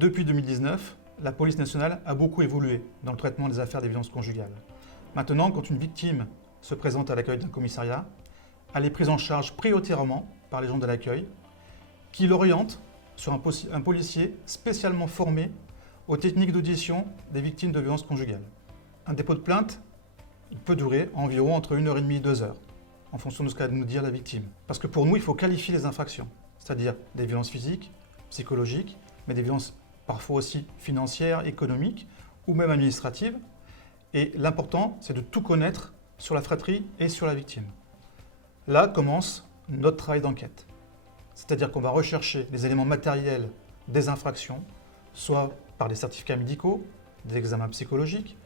Depuis 2019, la police nationale a beaucoup évolué dans le traitement des affaires des violences conjugales. Maintenant, quand une victime se présente à l'accueil d'un commissariat, elle est prise en charge prioritairement par les gens de l'accueil qui l'orientent sur un policier spécialement formé aux techniques d'audition des victimes de violences conjugales. Un dépôt de plainte, il peut durer environ entre 1h30 et 2 heures, en fonction de ce qu'a à nous dire la victime. Parce que pour nous, il faut qualifier les infractions, c'est-à-dire des violences physiques, psychologiques, mais des violences parfois aussi financières, économiques ou même administratives. Et l'important, c'est de tout connaître sur la fratrie et sur la victime. Là commence notre travail d'enquête. C'est-à-dire qu'on va rechercher les éléments matériels des infractions, soit par des certificats médicaux, des examens psychologiques,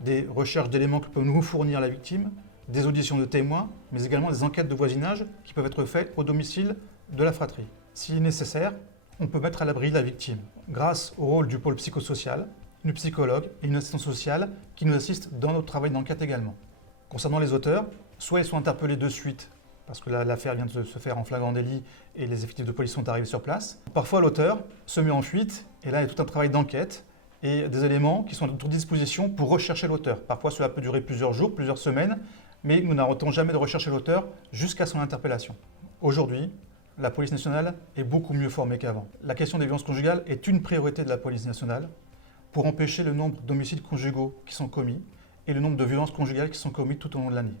des recherches d'éléments que peut nous fournir la victime, des auditions de témoins, mais également des enquêtes de voisinage qui peuvent être faites au domicile de la fratrie. S'il est nécessaire, on peut mettre à l'abri la victime grâce au rôle du pôle psychosocial, une psychologue et une assistante sociale qui nous assistent dans notre travail d'enquête également. Concernant les auteurs, soit ils sont interpellés de suite parce que l'affaire vient de se faire en flagrant délit et les effectifs de police sont arrivés sur place. Parfois, l'auteur se met en fuite et là, il y a tout un travail d'enquête et des éléments qui sont à notre disposition pour rechercher l'auteur. Parfois, cela peut durer plusieurs jours, plusieurs semaines, mais nous n'arrêtons jamais de rechercher l'auteur jusqu'à son interpellation. Aujourd'hui, la police nationale est beaucoup mieux formée qu'avant. La question des violences conjugales est une priorité de la police nationale pour empêcher le nombre d'homicides conjugaux qui sont commis et le nombre de violences conjugales qui sont commises tout au long de l'année.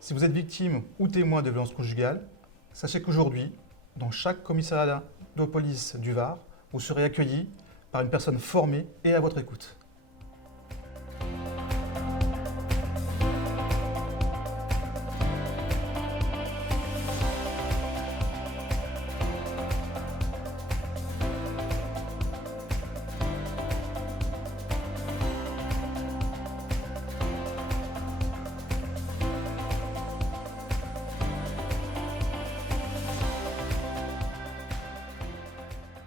Si vous êtes victime ou témoin de violences conjugales, sachez qu'aujourd'hui, dans chaque commissariat de police du Var, vous serez accueilli par une personne formée et à votre écoute.